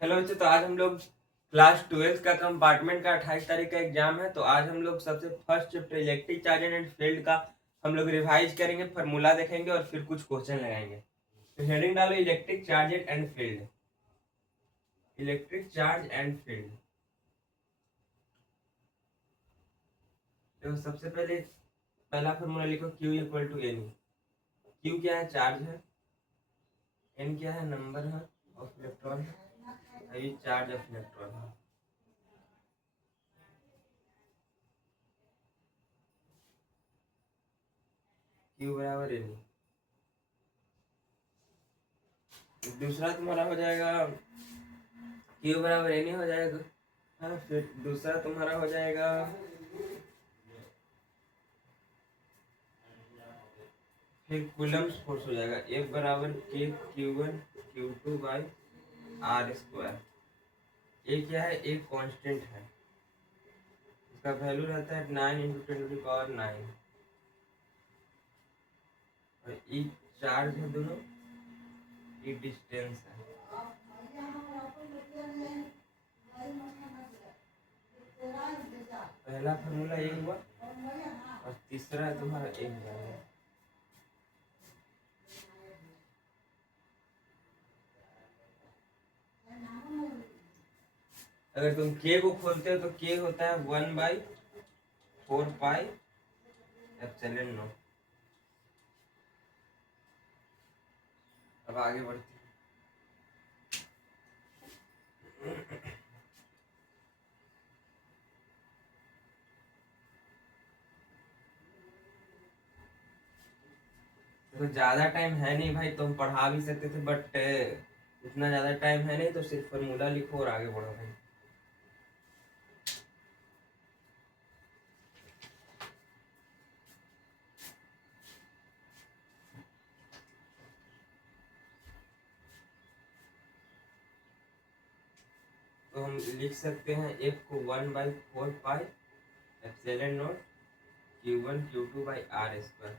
Hello बच्चों, तो आज हम लोग क्लास 12 का कंपार्टमेंट का 28 तारीख का एग्जाम है। तो आज हम लोग सबसे first chapter electric charge and field का हम लोग रिवाइज करेंगे, फार्मूला देखेंगे और फिर कुछ क्वेश्चन लगाएंगे। तो हेडिंग डालो electric charge and field. Electric charge and field. तो सबसे पहले पहला फार्मूला लिखो, Q equal to N. Q क्या है? चार्ज है। N क्या है? नंबर है ऑफ इलेक्ट्रॉन। ये चार्ज ऑफ इलेक्ट्रॉन है। Q बराबर एन। दूसरा तुम्हारा हो जाएगा Q बराबर एन हो जाएगा। हाँ, फिर दूसरा तुम्हारा हो जाएगा फिर कूलम्ब फोर्स हो जाएगा F बराबर K Q1 Q2 by are square. A क्या है? एक कांस्टेंट है, इसका वैल्यू रहता है 9 इंटू 10 टू पावर 9। और ई चार्ज है दोनों, ई डिस्टेंस है। पहला फार्मूला ये हुआ और तीसरा तुम्हारा एक हुआ। अगर तुम के को खोलते हो तो के होता है 1/4 पाई एप्सिलॉन नॉट। अब आगे बढ़ते हैं। तो ज्यादा टाइम है नहीं भाई, तुम पढ़ा भी सकते थे, बट इतना ज्यादा टाइम है नहीं, तो सिर्फ फॉर्मूला लिखो और आगे बढ़ो भाई। तो हम लिख सकते हैं F को 1/4 pi epsilon naught Q1 Q2 by are square.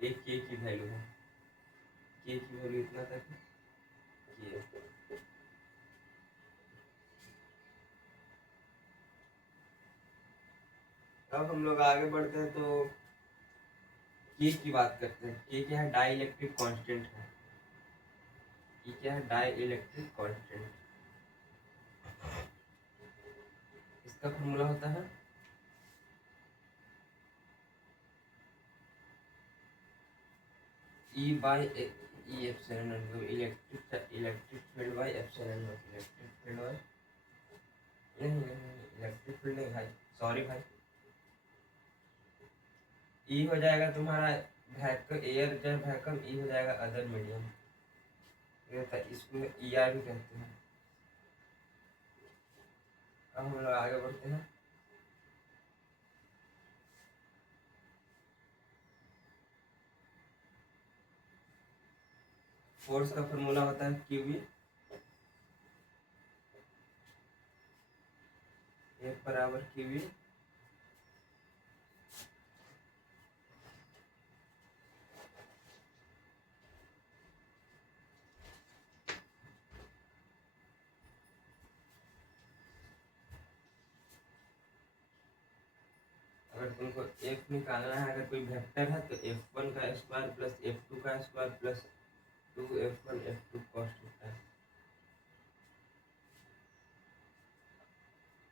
एक के की वैल्यू है, के की वैल्यू इतना तक है। अब हम लोग आगे बढ़ते हैं तो के की बात करते हैं। के क्या है? डाई इलेक्ट्रिक कॉन्स्टेंट है। ये क्या है? Dielectric constant. इसका फॉर्मूला होता है E by E epsilon naught. Electric field by epsilon naught. Electric field by नहीं, इलेक्ट्रिक फील्ड नहीं भाई, सॉरी भाई। ई हो जाएगा तुम्हारा वैक्यूम, एयर जब वैक्यूम। ई हो जाएगा अदर मीडियम। इसको ई आर भी कहते हैं। अब हम लोग आगे बढ़ते हैं। फोर्स का फॉर्मूला होता है क्यूबी। F बराबर क्यूबी अगर तुमको F निकालना है, अगर कोई वेक्टर है तो F1 का स्क्वायर प्लस F2 का square plus 2F1 F2 cost होता है।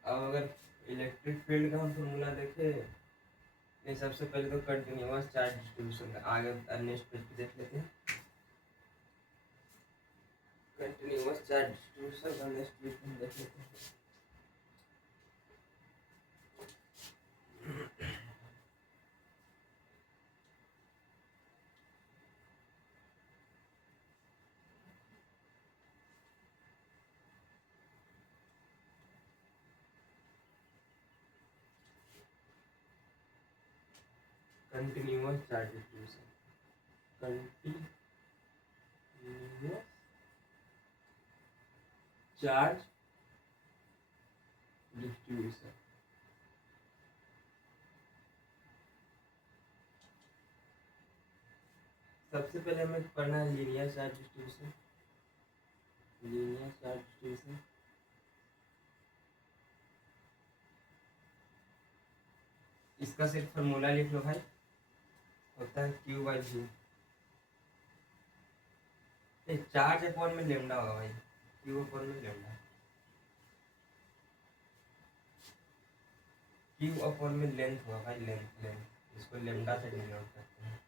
अब अगर इलेक्ट्रिक फील्ड का हम फॉर्मूला देखें, नहीं सबसे पहले तो कंटिन्यूअस चार्ज डिस्ट्रीब्यूशन का आगे नेक्स्ट पेज पे देख लेते हैं। कंटिन्यूअस चार्ज डिस्ट्रीब्यूशन का नेक्स्ट पेज पे देख लेते हैं। Continuous charge distribution, continuous charge distribution. सबसे पहले हमें पढ़ना है linear charge distribution. Linear charge distribution इसका सिर्फ फॉर्मूला लिख लो भाई, होता है Q by you. Charge upon में लेमडा होगा भाई, क्यू अपॉन में लेमडा, क्यू अपॉन में लेंथ हुआ भाई, लेंथ लेंथ, इसको लेमडा से डिनोट करते हैं।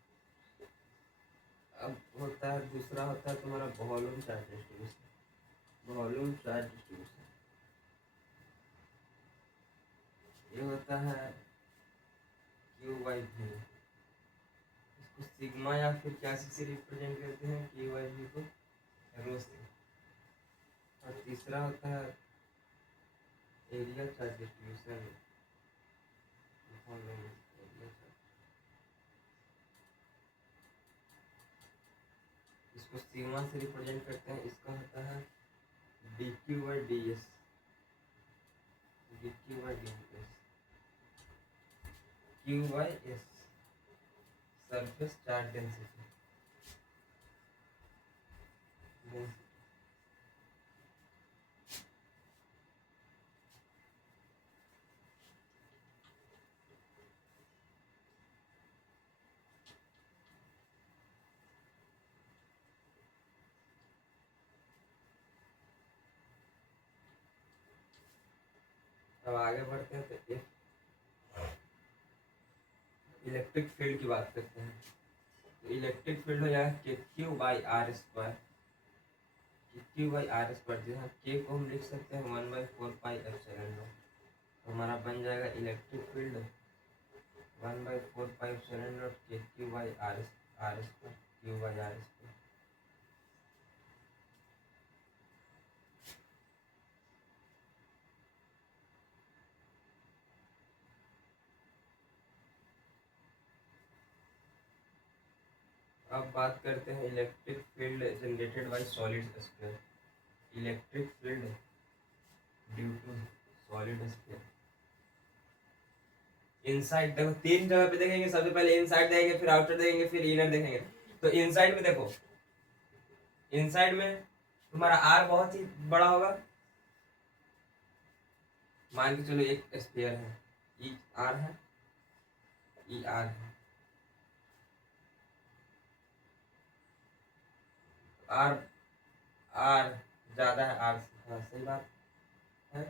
अब होता है दूसरा, होता है तुम्हारा volume charge distribution, volume charge distribution. ये होता है क्यू बाई वी, इसको सिग्मा या फिर क्या से रिप्रेजेंट करते हैं, क्यू बाई वी को रो से। और तीसरा होता है एरिया चार्ज डिस्ट्रीब्यूशन, इसको सिग्मा से रिप्रेजेंट करते हैं, इसका होता है D Q by D S, D Q by D S, Q by S surface charge density. अब आगे बढ़ते हैं तो इलेक्ट्रिक फील्ड की बात करते हैं। तो इलेक्ट्रिक फील्ड हो जाएगा K Q by are square, K Q by are square, जहाँ के को हम लिख सकते हैं 1/4 एप्सिलॉन नॉट। हमारा बन जाएगा electric field 1/4 epsilon naught K Q by are square, Q by are square. अब बात करते हैं electric field generated by solid sphere, electric field due to solid sphere. Inside देखो, तीन जगह पे देखेंगे, सबसे पहले इनसाइड देखेंगे, फिर आउटर देखेंगे, फिर इनर देखेंगे। तो इनसाइड में देखो, इनसाइड में तुम्हारा आर बहुत ही बड़ा होगा, मान के चलो एक स्फीयर है, ई आर है, ई आर है, आर आर ज्यादा है आर से, हाँ सही बात है।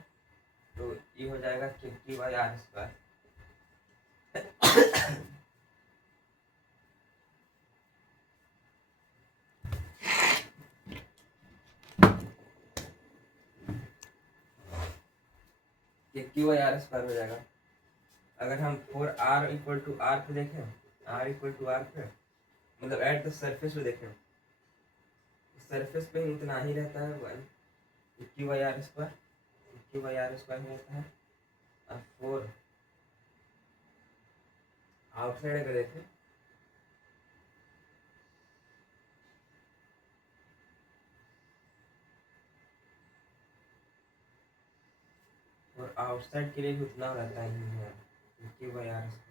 तो ये हो जाएगा K Q by are square. K Q by are square हो जाएगा। अगर हम for R equal to R पे देखें, आर इक्वल टू आर पे मतलब एट द सरफेस पे देखें, सरफेस पे उतना ही रहता है, one Q by are square, Q by are square में रहता है। अब फोर आउटसाइड अगर देखें, और आउटसाइड के लिए भी उतना रहता ही है, Q by are square.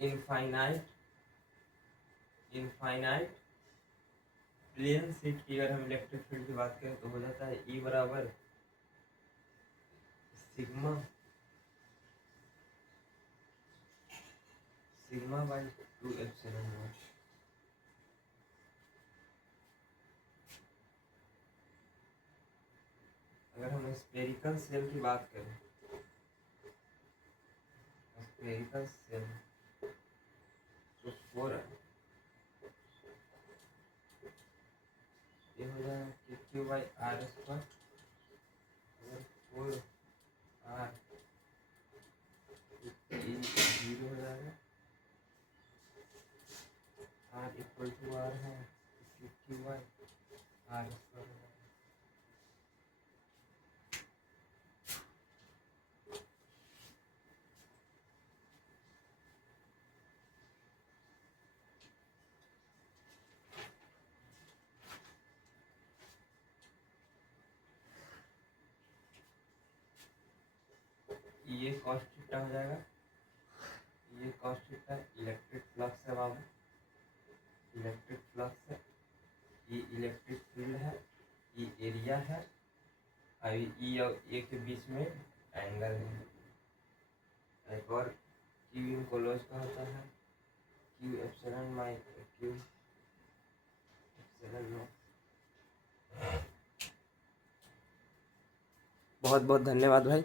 Infinite plane sheet की अगर हम इलेक्ट्रिक फील्ड की बात करें तो हो जाता है ई बराबर सिग्मा बाई 2 एप्सिलॉन नॉट। अगर हम स्फेरिकल सेल की बात करें, स्फेरिकल सेल तो फोर ये हो जाएगा कि क्यू बाई आर स्क्वायर, अगर फोर आर जीरो हो जाएगा, आर इक्वल टू आर है, क्यू बाई आर स्क्वायर हो जाएगा। ये कॉस थीटा हो जाएगा, ये कॉस थीटा इलेक्ट्रिक फ्लक्स है बाबू, इलेक्ट्रिक फ्लक्स है, ये इलेक्ट्रिक फील्ड है, ये एरिया है, और ई और ए के बीच में एंगल है। एक और क्यू इन कोलोज का होता है, क्यू एप्सिलॉन माइ क्यू एप्सिलॉन नो। बहुत बहुत धन्यवाद भाई।